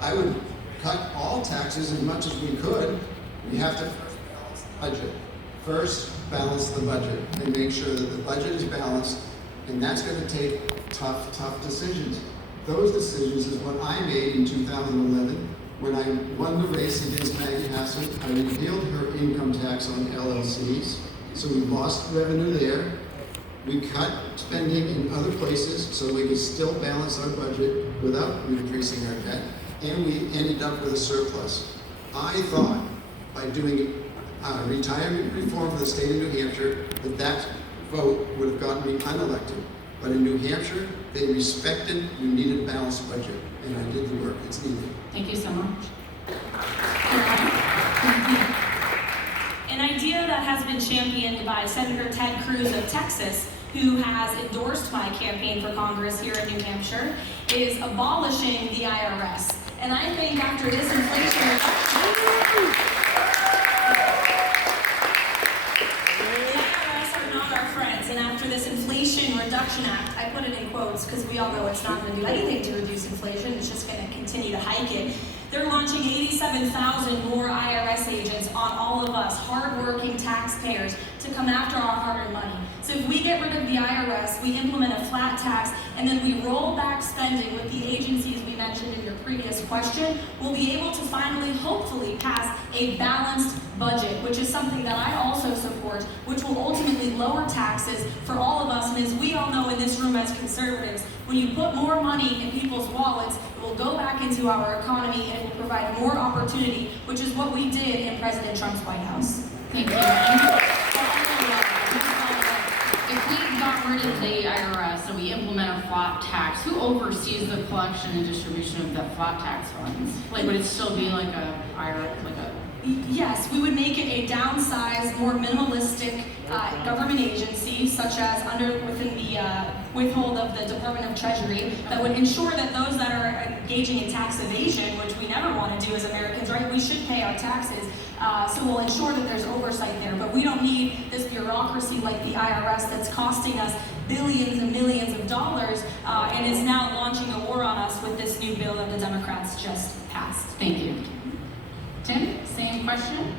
I would cut all taxes as much as we could. We have to first balance the budget. First, balance the budget and make sure that the budget is balanced, and that's going to take tough decisions. Those decisions is what I made in 2011 when I won the race against Maggie Hassan. I repealed her income tax on LLCs, so we lost revenue there. We cut spending in other places so we could still balance our budget without increasing our debt, and we ended up with a surplus. I thought by doing retirement reform for the state of New Hampshire that vote would have gotten me unelected. But in New Hampshire, they respected we needed a balanced budget, and I did the work it's needed. Thank you so much. An idea that has been championed by Senator Ted Cruz of Texas, who has endorsed my campaign for Congress here in New Hampshire, is abolishing the IRS. And I think after this inflation reduction, and after this Inflation Reduction Act, I put it in quotes because we all know it's not going to do anything to reduce inflation, it's just going to continue to hike it. They're launching 87,000 more IRS agents on all of us, hardworking taxpayers, to come after our hard-earned money. So if we get rid of the IRS, we implement a flat tax, and then we roll back spending with the agencies we mentioned in your previous question, we'll be able to finally, hopefully, pass a balanced budget, which is something that I also support, which will ultimately lower taxes for all of us. And as we all know in this room as conservatives, when you put more money in people's wallets, it will go back into our economy and will provide more opportunity, which is what we did in President Trump's White House. Thank you. If we got rid of the IRS and we implement a flat tax, who oversees the collection and distribution of the flat tax funds? Like, would it still be like a IRS, like a? Yes, we would make it a downsized, more minimalistic government agency, such as within the withhold of the Department of Treasury, that would ensure that those that are engaging in tax evasion, which we never want to do as Americans, right? We should pay our taxes. So we'll ensure that there's oversight there, but we don't need this bureaucracy like the IRS that's costing us billions and millions of dollars and is now launching a war on us with this new bill that the Democrats just passed. Thank you. Tim, same question?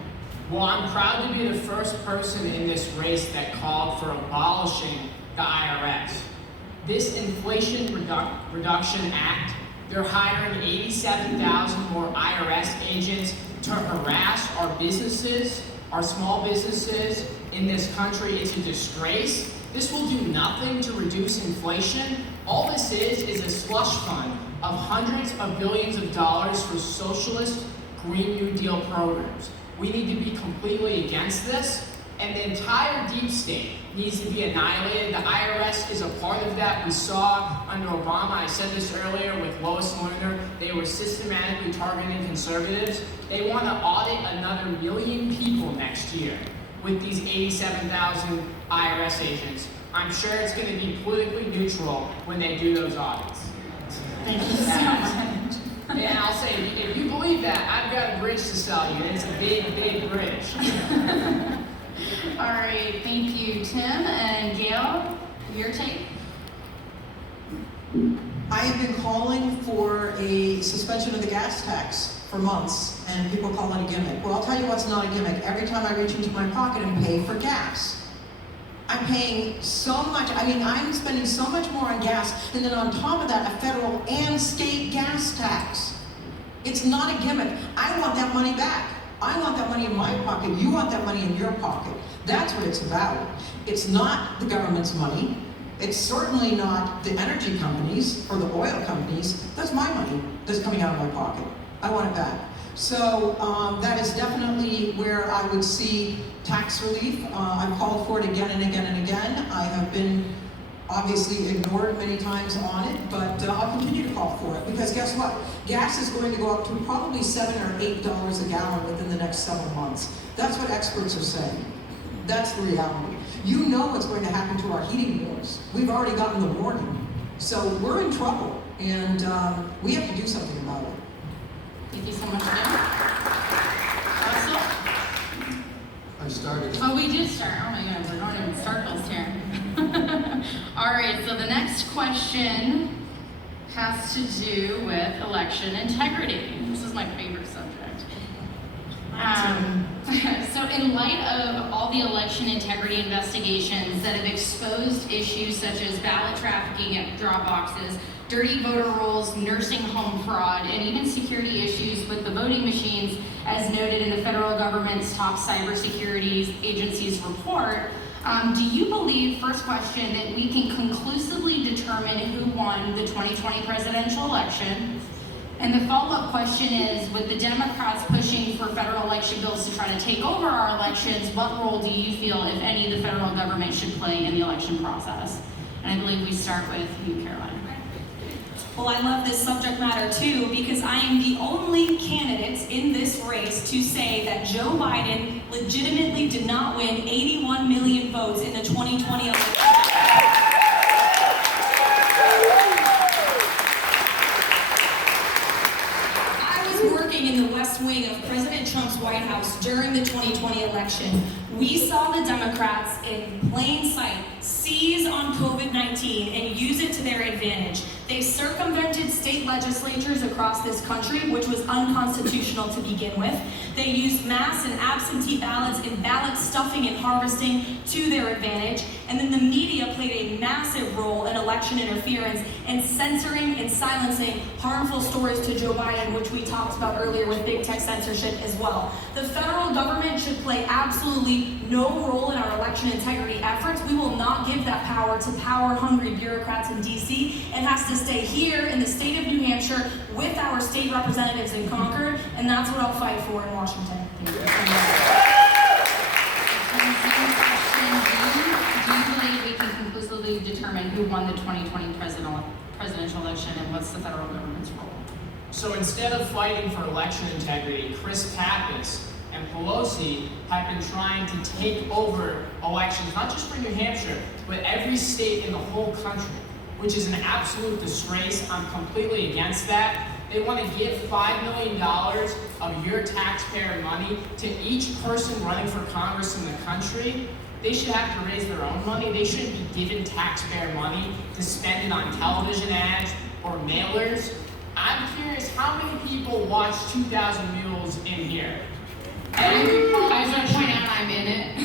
Well, I'm proud to be the first person in this race that called for abolishing the IRS. This Inflation Reduction Act, they're hiring 87,000 more IRS agents to harass our businesses, our small businesses in this country. It's a disgrace. This will do nothing to reduce inflation. All this is a slush fund of hundreds of billions of dollars for socialist Green New Deal programs. We need to be completely against this, and the entire deep state needs to be annihilated. The IRS is a part of that. We saw under Obama, I said this earlier with Lois Lerner, they were systematically targeting conservatives. They want to audit another 1 million people next year with these 87,000 IRS agents. I'm sure it's going to be politically neutral when they do those audits. Thank you so much. And I'll say, if you believe that, I've got a bridge to sell you, and it's a big, big bridge. All right, thank you, Tim. And Gail, your take? I have been calling for a suspension of the gas tax for months, and people call it a gimmick. Well, I'll tell you what's not a gimmick. Every time I reach into my pocket and pay for gas, I'm paying so much. I mean, I'm spending so much more on gas, and then on top of that, a federal and state gas tax. It's not a gimmick. I want that money back. I want that money in my pocket. You want that money in your pocket. That's what it's about. It's not the government's money. It's certainly not the energy companies or the oil companies. That's my money that's coming out of my pocket. I want it back. So that is definitely where I would see tax relief. I've called for it again and again and again. I have been obviously ignored many times on it, but I'll continue to call for it, because guess what? Gas is going to go up to probably $7 or $8 a gallon within the next several months. That's what experts are saying. That's the reality. You know what's going to happen to our heating bills. We've already gotten the warning. So we're in trouble, and we have to do something about it. Thank you so much, Jim. Russell? I started. Oh, we did start. Oh my God, we're going in circles here. All right, so the next question has to do with election integrity. This is my favorite subject. So in light of all the election integrity investigations that have exposed issues such as ballot trafficking at drop boxes, dirty voter rolls, nursing home fraud, and even security issues with the voting machines, as noted in the federal government's top cybersecurity agency's report, do you believe, first question, that we can conclusively determine who won the 2020 presidential election? And the follow-up question is, with the Democrats pushing for federal election bills to try to take over our elections, what role do you feel, if any, the federal government should play in the election process? And I believe we start with you, Caroline. Well, I love this subject matter too, because I am the only candidate in this race to say that Joe Biden legitimately did not win 81 million votes in the 2020 election. I was working in the West Wing of President Trump's White House during the 2020 election. We saw the Democrats in plain sight seize on COVID-19 and use it to their advantage. They circumvented state legislatures across this country, which was unconstitutional to begin with. They used mass and absentee ballots and ballot stuffing and harvesting to their advantage. And then the media played a massive role in election interference and censoring and silencing harmful stories to Joe Biden, which we talked about earlier with big tech censorship as well. The federal government should play absolutely no role in our election integrity efforts. We will not give that power to power-hungry bureaucrats in DC. It has to stay here in the state of New Hampshire with our state representatives in Concord, and that's what I'll fight for in Washington. Thank you. And the second question, do you believe we can conclusively determine who won the 2020 presidential election, and what's the federal government's role? So instead of fighting for election integrity, Chris Pappas and Pelosi have been trying to take over elections, not just for New Hampshire, but every state in the whole country, which is an absolute disgrace. I'm completely against that. They want to give $5 million of your taxpayer money to each person running for Congress in the country. They should have to raise their own money. They shouldn't be given taxpayer money to spend it on television ads or mailers. I'm curious, how many people watch 2,000 Mules in here? I just want to point out I'm in it.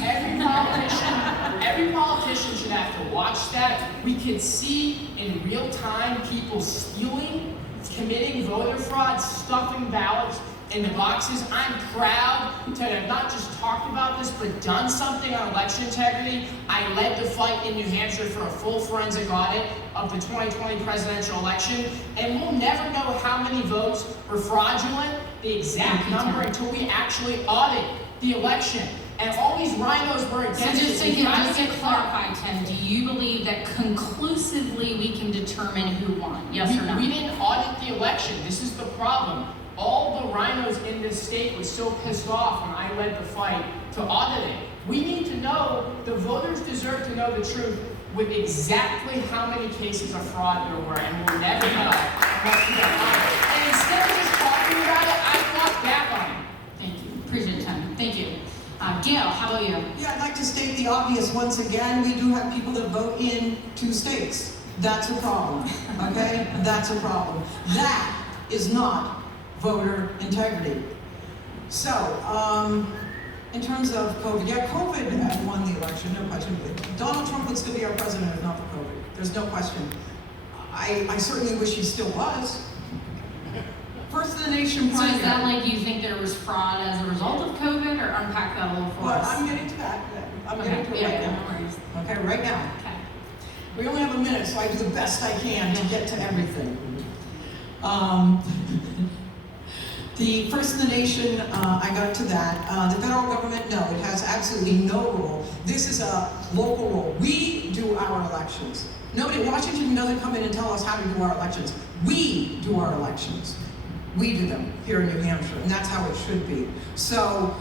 Every politician should have to watch that. We could see in real time people stealing, committing voter fraud, stuffing ballots in the boxes. I'm proud to have not just talked about this, but done something on election integrity. I led the fight in New Hampshire for a full forensic audit of the 2020 presidential election, and we'll never know how many votes were fraudulent, the exact number, until we actually audit the election. And all these rhinos were against So just it. to clarify, Tim, do you believe that conclusively we can determine who won? Yes or no? We didn't audit the election. This is the problem. All the rhinos in this state were so pissed off when I led the fight to audit it. We need to know, the voters deserve to know the truth with exactly how many cases of fraud there were, and we'll never know unless we get audited. And instead of just talking about it, I fought back on it. Thank you. Appreciate it, Tim. Thank you. Gail, how about you? Yeah, I'd like to state the obvious once again. We do have people that vote in 2 states. That's a problem, okay? That's a problem. That is not voter integrity. So, in terms of COVID, yeah, COVID won the election, no question. Donald Trump would still be our president if not for COVID. There's no question. I certainly wish he still was. First in the nation So primary. is that like you think there was fraud as a result of COVID, or unpack that a little for Well, us? I'm getting to that. I'm getting to it right no now. worries. Okay, right now. Okay. We only have a minute, so I do the best I can to get to everything. The first in the nation, I got to that. The federal government, no, it has absolutely no role. This is a local role. We do our elections. Nobody, Washington doesn't come in and tell us how to do our elections. We do our elections. We do them here in New Hampshire, and that's how it should be. So,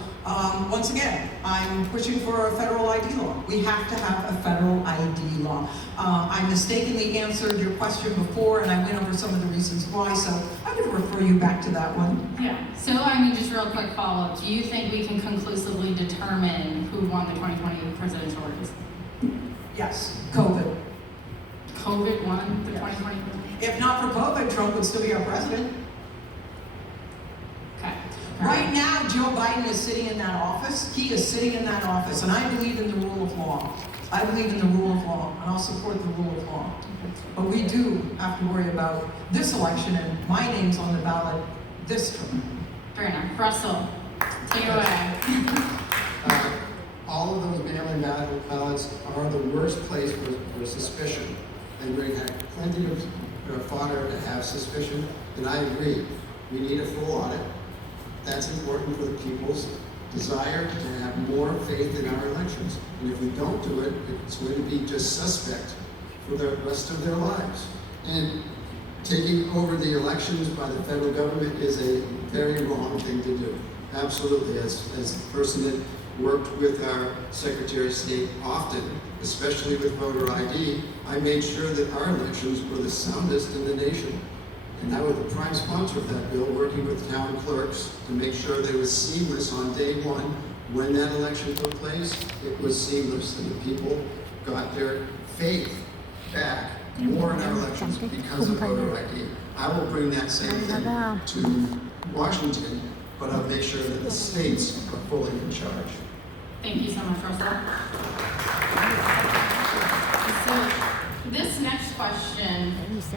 once again, I'm pushing for a federal ID law. We have to have a federal ID law. I mistakenly answered your question before, and I went over some of the reasons why, so I would refer you back to that one. Yeah. So, I mean, just real quick follow-up. Do you think we can conclusively determine who won the 2020 presidential race? Yes, COVID. COVID won the 2020? If not for COVID, Trump would still be our president. Okay. Right now, Joe Biden is sitting in that office. He is sitting in that office, and I believe in the rule of law. I believe in the rule of law, and I'll support the rule of law. But we do have to worry about this election, and my name's on the ballot this term. Fair enough. Russell, take it away. All of those mail-in ballots are the worst place for suspicion. And we have plenty of fodder to have suspicion, and I agree. We need a full audit. That's important for the people's desire to have more faith in our elections. And if we don't do it, it's going to be just suspect for the rest of their lives. And taking over the elections by the federal government is a very wrong thing to do. Absolutely. As the person that worked with our Secretary of State often, especially with voter ID, I made sure that our elections were the soundest in the nation. And I was the prime sponsor of that bill, working with town clerks to make sure that it was seamless on day one. When that election took place, it was seamless, and the people got their faith back more in our elections because of voter ID. I will bring that same thing to Washington, but I'll make sure that the states are fully in charge. Thank you so much, Russell. So this next question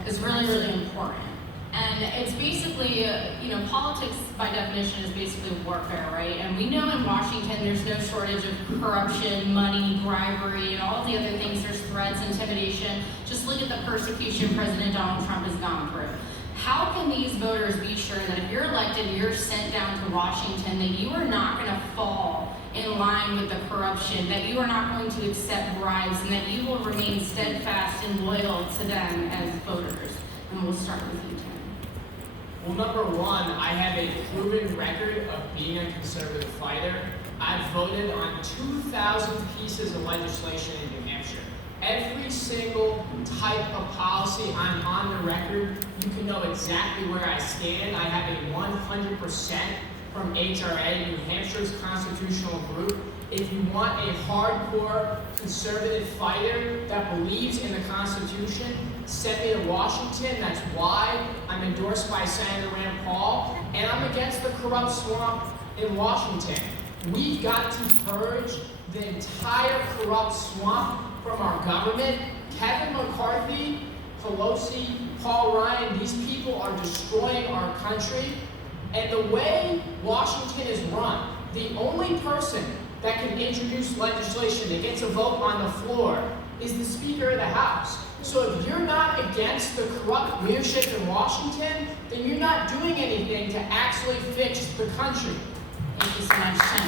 is really, really important. And it's basically, politics by definition is basically warfare, right? And we know in Washington there's no shortage of corruption, money, bribery, and all the other things. There's threats, intimidation. Just look at the persecution President Donald Trump has gone through. How can these voters be sure that if you're elected and you're sent down to Washington, that you are not going to fall in line with the corruption, that you are not going to accept bribes, and that you will remain steadfast and loyal to them as voters? And we'll start with you, Tim. Well, number one, I have a proven record of being a conservative fighter. I've voted on 2,000 pieces of legislation in New Hampshire. Every single type of policy, I'm on the record. You can know exactly where I stand. I have a 100% from HRA, New Hampshire's constitutional group. If you want a hardcore conservative fighter that believes in the Constitution, send me to Washington. That's why I'm endorsed by Senator Rand Paul, and I'm against the corrupt swamp in Washington. We've got to purge the entire corrupt swamp from our government. Kevin McCarthy, Pelosi, Paul Ryan, these people are destroying our country. And the way Washington is run, the only person that can introduce legislation that gets a vote on the floor is the Speaker of the House. So if you're not against the corrupt leadership in Washington, then you're not doing anything to actually fix the country. Thank you so much, Tim.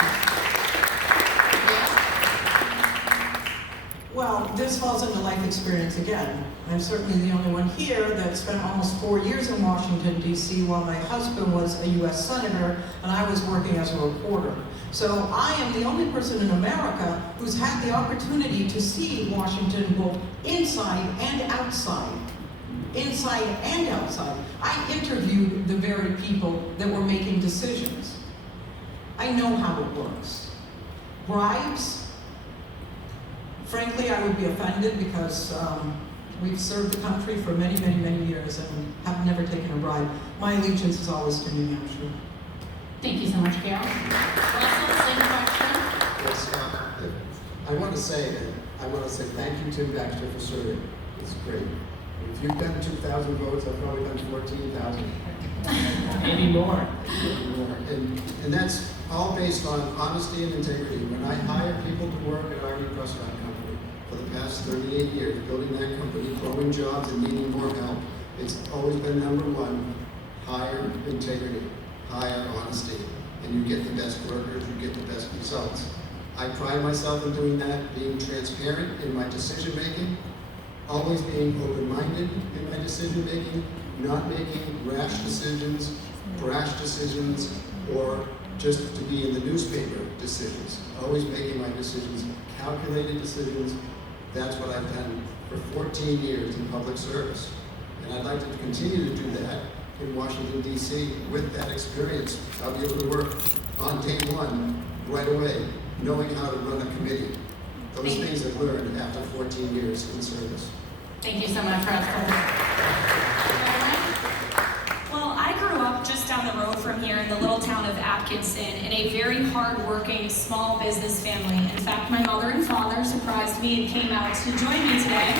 Well, this falls into life experience again. I'm certainly the only one here that spent almost 4 years in Washington, D.C., while my husband was a U.S. Senator and I was working as a reporter. So I am the only person in America who's had the opportunity to see Washington both inside and outside. Inside and outside. I interviewed the very people that were making decisions. I know how it works. Bribes? Frankly, I would be offended because we've served the country for many, many, many years and have never taken a bribe. My allegiance is always to New Hampshire. Thank you so much, Carol. Russell, same question. Yes, I want to say thank you, Tim Baxter, for serving. It's great. If you've done 2,000 votes, I've probably done 14,000. Maybe more. And that's all based on honesty and integrity. When I hire people to work at Army Restaurant Company for the past 38 years, building that company, growing jobs and needing more help, it's always been number one, hire integrity, hire honesty, and you get the best workers, you get the best results. I pride myself in doing that, being transparent in my decision making, always being open-minded in my decision making, not making rash decisions, brash decisions, or just to be in the newspaper decisions. Always making my decisions, calculated decisions. That's what I've done for 14 years in public service. And I'd like to continue to do that in Washington, D.C. with that experience. I'll be able to work on day one, right away, knowing how to run a committee. Those things I've learned after 14 years in service. Thank you so much, Russell. Well, I grew up just down the road from here in the little town of Atkinson in a very hard-working small business family. In fact, my mother and father surprised me and came out to join me today.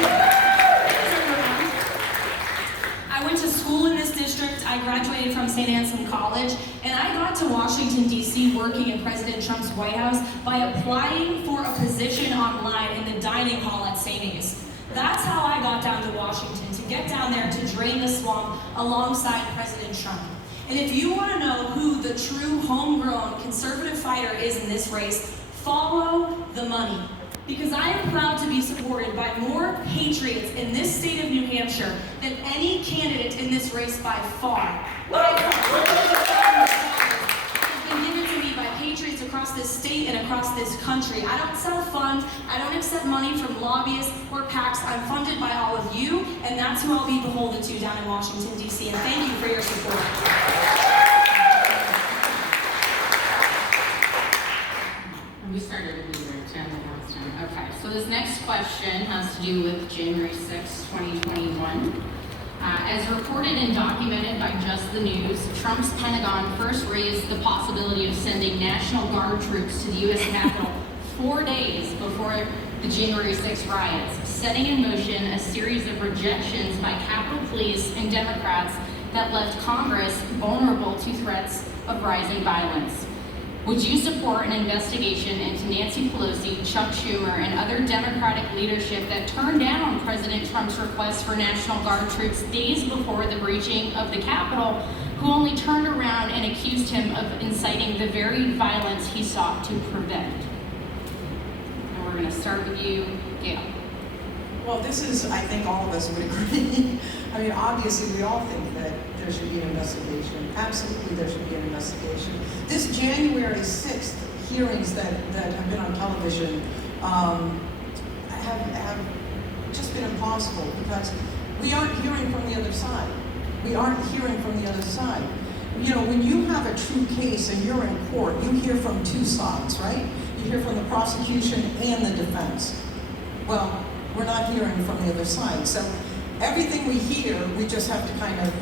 I went to school in this district. I graduated from St. Anselm College, and I got to Washington, D.C. working in President Trump's White House by applying for a position online in the dining hall at St. A's. That's how I got down to Washington, to get down there to drain the swamp alongside President Trump. And if you want to know who the true homegrown conservative fighter is in this race, follow the money. Because I am proud to be supported by more patriots in this state of New Hampshire than any candidate in this race by far. It's been given to me by patriots across this state and across this country. I don't sell funds, I don't accept money from lobbyists or PACs. I'm funded by all of you, and that's who I'll be beholden to down in Washington, D.C. And thank you for your support. We started a little bit last time. Okay, so this next question has to do with January 6, 2021. As reported and documented by Just the News, Trump's Pentagon first raised the possibility of sending National Guard troops to the U.S. Capitol 4 days before the January 6 riots, setting in motion a series of rejections by Capitol Police and Democrats that left Congress vulnerable to threats of rising violence. Would you support an investigation into Nancy Pelosi, Chuck Schumer, and other Democratic leadership that turned down President Trump's request for National Guard troops days before the breaching of the Capitol, who only turned around and accused him of inciting the very violence he sought to prevent? And we're going to start with you, Gail. Well, this is, I think all of us would agree. I mean, obviously, we all think that there should be an investigation. Absolutely, there should be an investigation. This January 6th hearings that have been on television have just been impossible because we aren't hearing from the other side. We aren't hearing from the other side. You know, when you have a true case and you're in court, you hear from two sides, right? You hear from the prosecution and the defense. Well, we're not hearing from the other side. So everything we hear, we just have to kind of,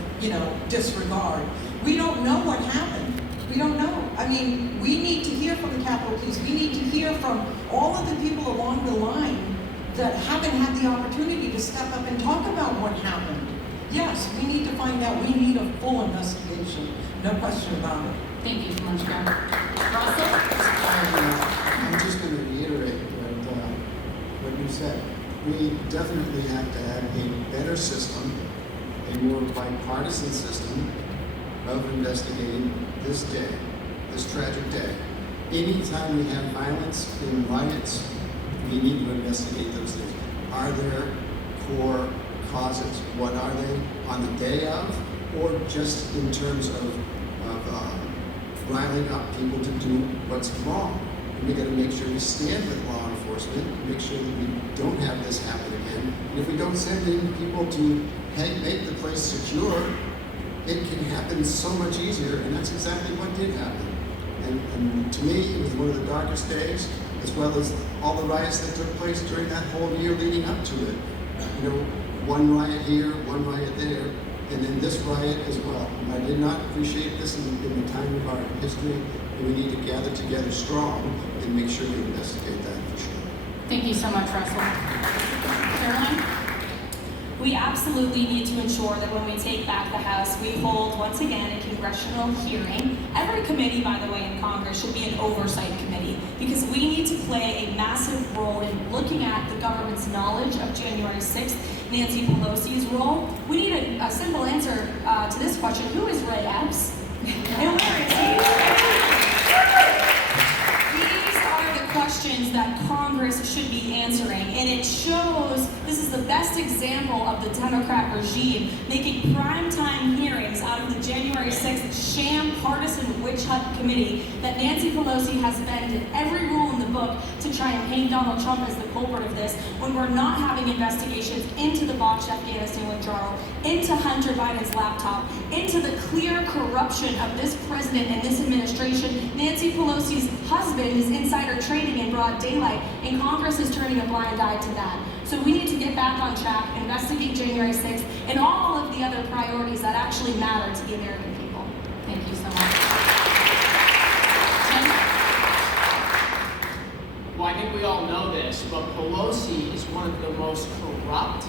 disregard. We don't know what happened. We don't know. I mean, we need to hear from the Capitol Police. We need to hear from all of the people along the line that haven't had the opportunity to step up and talk about what happened. Yes, we need to find out. We need a full investigation. No question about it. Thank you so much, Gail. Russell? I'm just going to reiterate what you said. We definitely have to have a better system, a more bipartisan system of investigating this day, this tragic day. Anytime we have violence and riots, we need to investigate those things. Are there core causes? What are they on the day of, or just in terms of riling up people to do what's wrong? And we got to make sure we stand with law enforcement, make sure that we don't have this happen again. And if we don't send in people to make the place secure, it can happen so much easier, and that's exactly what did happen. And to me, it was one of the darkest days, as well as all the riots that took place during that whole year leading up to it. One riot here, one riot there, and then this riot as well. I did not appreciate this in the time of our history, and we need to gather together strong and make sure we investigate that for sure. Thank you so much, Russell. Caroline? We absolutely need to ensure that when we take back the House, we hold, once again, a congressional hearing. Every committee, by the way, in Congress should be an oversight committee because we need to play a massive role in looking at the government's knowledge of January 6th, Nancy Pelosi's role. We need a simple answer to this question. Who is Ray Epps? And where is he? These are the questions that Congress should be answering, and it shows this is the best example of the Democrat regime making primetime hearings out of the January 6th sham partisan witch hunt committee that Nancy Pelosi has bended every rule in the book to try and paint Donald Trump as the culprit of this when we're not having investigations into the botched Afghanistan withdrawal, into Hunter Biden's laptop, into the clear corruption of this president and this administration. Nancy Pelosi's husband is insider trading in broad daylight, and Congress is turning a blind eye to that. So we need to get back on track, investigate January 6th, and all of the other priorities that actually matter to the American people. Thank you so much. Tim? Well, I think we all know this, but Pelosi is one of the most corrupt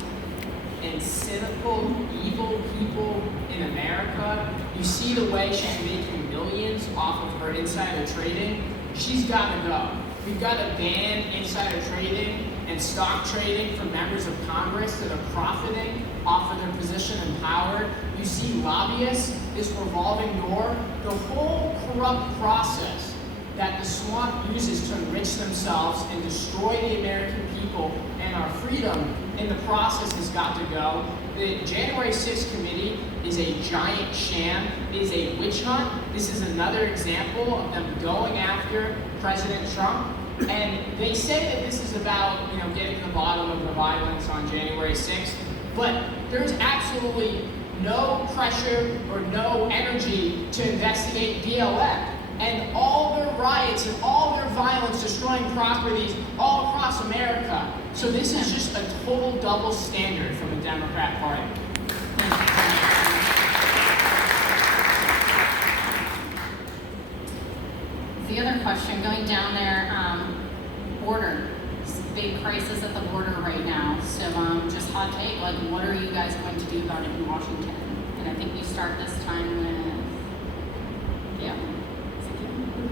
and cynical, evil people in America. You see the way she's making millions off of her insider trading. She's got to go. We've got to ban insider trading and stock trading for members of Congress that are profiting off of their position in power. You see lobbyists, this revolving door, the whole corrupt process that the swamp uses to enrich themselves and destroy the American people and our freedom in the process has got to go. The January 6th committee is a giant sham, is a witch hunt. This is another example of them going after President Trump. And they say that this is about, getting to the bottom of the violence on January 6th, but there's absolutely no pressure or no energy to investigate BLM. And all their riots and all their violence destroying properties all across America. So this is just a total double standard from the Democrat Party. The other question, going down there, border. It's a big crisis at the border right now. So just hot take, what are you guys going to do about it in Washington? And I think we start this time with,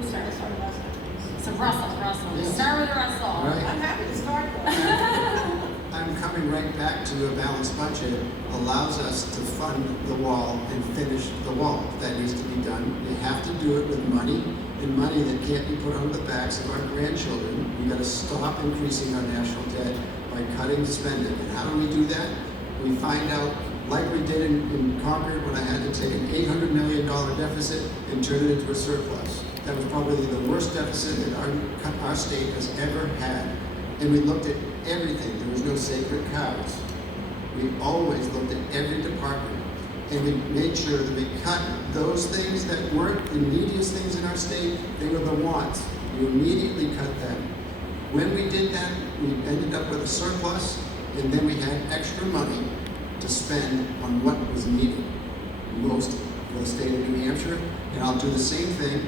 Started last night. So Russell. Yes. Start with Russell. Right. I'm happy to start though. I'm coming right back to a balanced budget allows us to fund the wall and finish the wall. That needs to be done. You have to do it with money, and money that can't be put on the backs of our grandchildren. We got to stop increasing our national debt by cutting spending. And how do we do that? We find out, like we did in Concord when I had to take an $800 million deficit and turn it into a surplus. That was probably the worst deficit that our state has ever had. And we looked at everything. There was no sacred cows. We always looked at every department. And we made sure that we cut those things that weren't the neediest things in our state. They were the wants. We immediately cut them. When we did that, we ended up with a surplus, and then we had extra money to spend on what was needed most for the state of New Hampshire. And I'll do the same thing.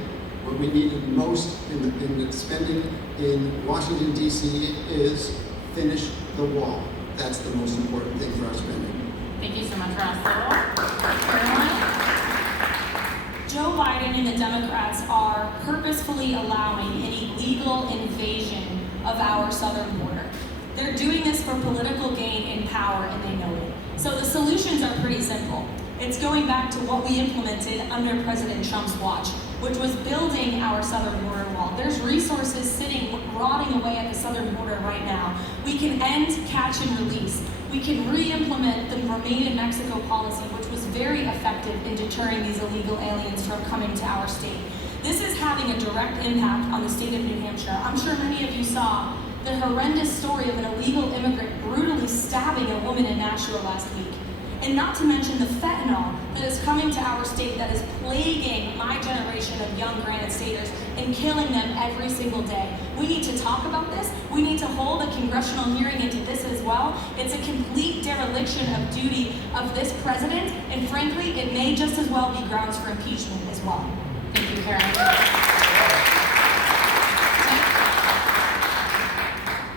What we needed most in the spending in Washington, D.C. is finish the wall. That's the most important thing for our spending. Thank you so much, Russell. Caroline? Joe Biden and the Democrats are purposefully allowing an illegal invasion of our southern border. They're doing this for political gain and power, and they know it. So the solutions are pretty simple. It's going back to what we implemented under President Trump's watch, which was building our southern border wall. There's resources sitting, rotting away at the southern border right now. We can end catch and release. We can re-implement the Remain in Mexico policy, which was very effective in deterring these illegal aliens from coming to our state. This is having a direct impact on the state of New Hampshire. I'm sure many of you saw the horrendous story of an illegal immigrant brutally stabbing a woman in Nashua last week. And not to mention the fentanyl that is coming to our state that is plaguing my generation of young Granite Staters and killing them every single day. We need to talk about this. We need to hold a congressional hearing into this as well. It's a complete dereliction of duty of this president, and frankly, it may just as well be grounds for impeachment as well. Thank you, Caroline.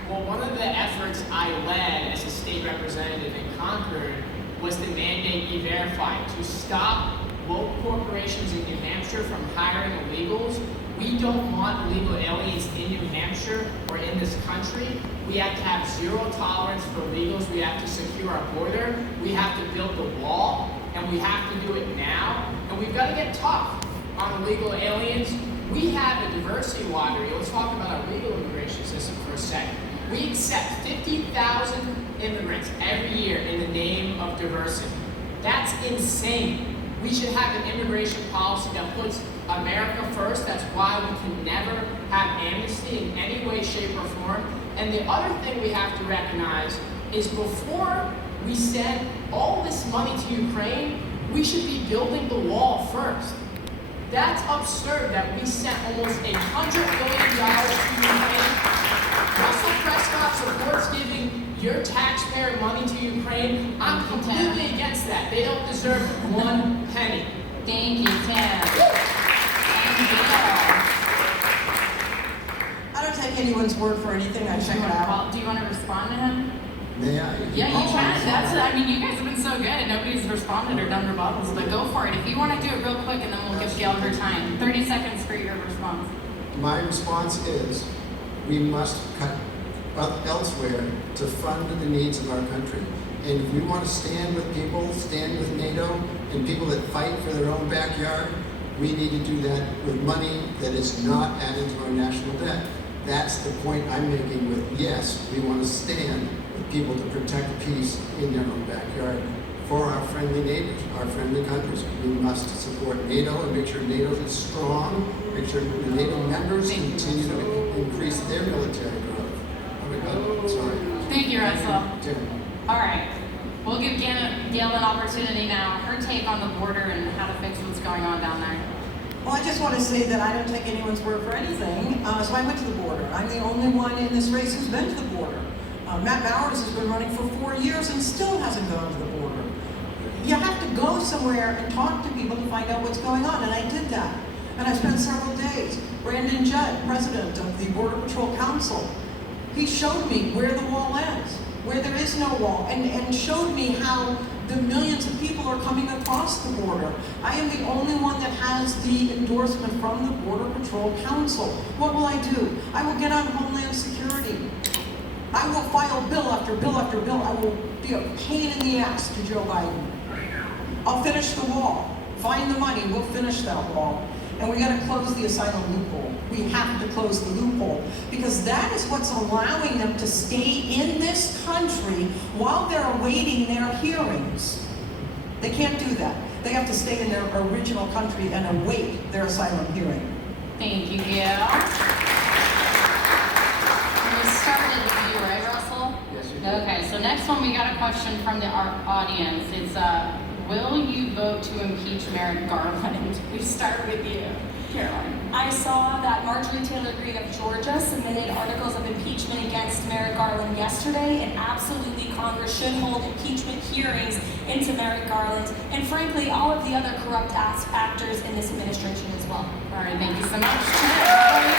Well, one of the efforts I led as a state representative in Concord was to mandate E-Verify to stop woke corporations in New Hampshire from hiring illegals. We don't want illegal aliens in New Hampshire or in this country. We have to have zero tolerance for illegals. We have to secure our border. We have to build the wall, and we have to do it now. And we've got to get tough on illegal aliens. We have a diversity lottery. Let's talk about our legal immigration system for a second. We accept 50,000 immigrants every year in the name of diversity. That's insane. We should have an immigration policy that puts America first. That's why we can never have amnesty in any way, shape, or form. And the other thing we have to recognize is before we send all this money to Ukraine, we should be building the wall first. That's absurd that we sent almost $100 billion to Ukraine. Russell Prescott supports giving your taxpayer money to Ukraine, I'm completely against that. They don't deserve 1 penny. Thank you, Tim. And Gail. I don't take anyone's word for anything, I check it out. Do you want to respond to him? May I? Yeah, you can. I mean, you guys have been so good and nobody's responded or done rebuttals, but go for it. If you want to do it real quick and then we'll give Gail her time. 30 seconds for your response. My response is, we must cut elsewhere to fund the needs of our country. And if we want to stand with people, stand with NATO, and people that fight for their own backyard, we need to do that with money that is not added to our national debt. That's the point I'm making with, yes, we want to stand with people to protect peace in their own backyard. For our friendly neighbors, our friendly countries, we must support NATO and make sure NATO is strong, make sure the NATO members continue to increase their military growth. Oh my God, sorry. Thank you, Russell. Tim. All right. We'll give Gail an opportunity now, her take on the border and how to fix what's going on down there. Well, I just want to say that I don't take anyone's word for anything, so I went to the border. I'm the only one in this race who's been to the border. Matt Bowers has been running for 4 years and still hasn't gone to the border. You have to go somewhere and talk to people to find out what's going on, and I did that. And I spent several days. Brandon Judd, president of the Border Patrol Council, he showed me where the wall ends, where there is no wall, and showed me how the millions of people are coming across the border. I am the only one that has the endorsement from the Border Patrol Council. What will I do? I will get on Homeland Security. I will file bill after bill after bill. I will be a pain in the ass to Joe Biden. I'll finish the wall. Find the money, we'll finish that wall. And we gotta close the asylum loophole. We have to close the loophole because that is what's allowing them to stay in this country while they're awaiting their hearings. They can't do that. They have to stay in their original country and await their asylum hearing. Thank you, Gail. We started with you, right, Russell? Yes, you did. Okay, so next one, we got a question from the audience. It's, will you vote to impeach Merrick Garland? We start with you, Caroline. I saw that Marjorie Taylor Greene of Georgia submitted articles of impeachment against Merrick Garland yesterday, and absolutely Congress should hold impeachment hearings into Merrick Garland, and frankly, all of the other corrupt actors in this administration as well. All right, thank you so much. How are you?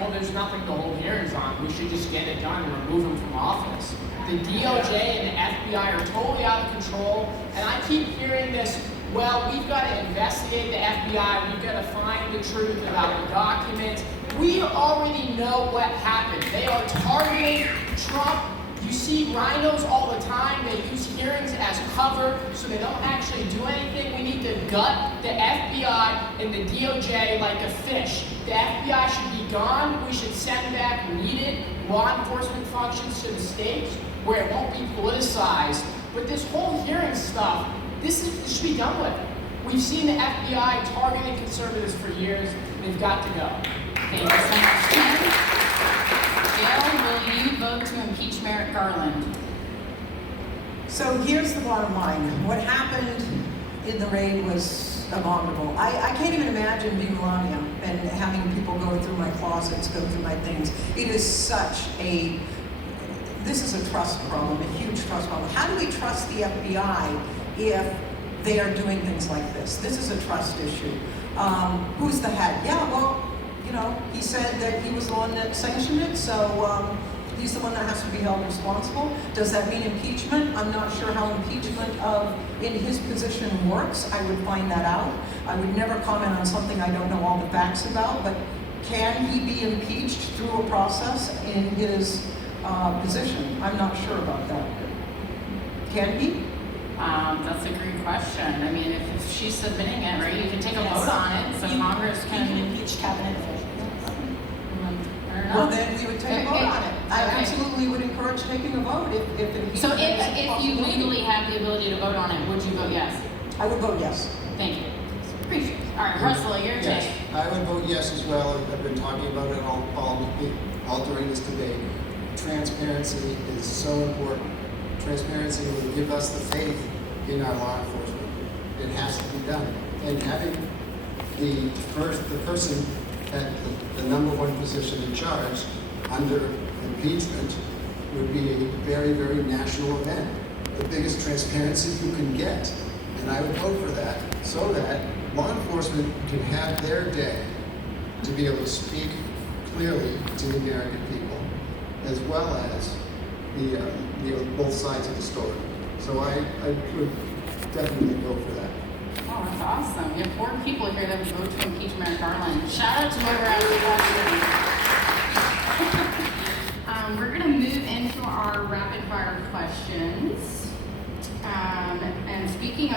Well, there's nothing to hold hearings on. We should just get it done and remove him from office. The DOJ and the FBI are totally out of control, and I keep hearing this, well, we've got to investigate the FBI, we've got to find the truth about the documents. We already know what happened. They are targeting Trump. You see rhinos all the time. They use hearings as cover, so they don't actually do anything. We need to gut the FBI and the DOJ like a fish. The FBI should be gone. We should send back needed law enforcement functions to the states where it won't be politicized. But this whole hearing stuff, this should be done with. We've seen the FBI targeting conservatives for years. They've got to go. Thank you so much, Tim. Gail, will you vote to impeach Merrick Garland? So here's the bottom line. What happened in the raid was abominable. I can't even imagine being Melania and having people go through my closets, go through my things. It is this is a trust problem, a huge trust problem. How do we trust the FBI if they are doing things like this? This is a trust issue. Who's the head? Yeah, well, he said that he was the one that sanctioned it, so he's the one that has to be held responsible. Does that mean impeachment? I'm not sure how impeachment in his position works. I would find that out. I would never comment on something I don't know all the facts about, but can he be impeached through a process in his position? I'm not sure about that. Can he? That's a great question. I mean, if she's submitting it, right, you can take a Yes. vote on it, so Congress You can. can impeach cabinet officials. I don't know. Well, then we would take a vote on it. I Okay. absolutely would encourage taking a vote if impeachment So is a if you possibility. legally have the ability to vote on it, would you vote yes? I would vote yes. Thank you. Appreciate it. All right, Russell, your Yes, take. I would vote yes as well. I've been talking about it all during this debate. Transparency is so important. Transparency will give us the faith in our law enforcement. It has to be done. And having the person at the number one position in charge under impeachment would be a very, very national event, the biggest transparency you can get. And I would vote for that so that law enforcement can have their day to be able to speak clearly to the American people, as well as both sides of the story. So I would definitely vote for that. Oh, that's awesome. We have 4 people here that would vote to impeach Merrick Garland. Shout out to whoever else is We're gonna move into our rapid fire questions. And speaking of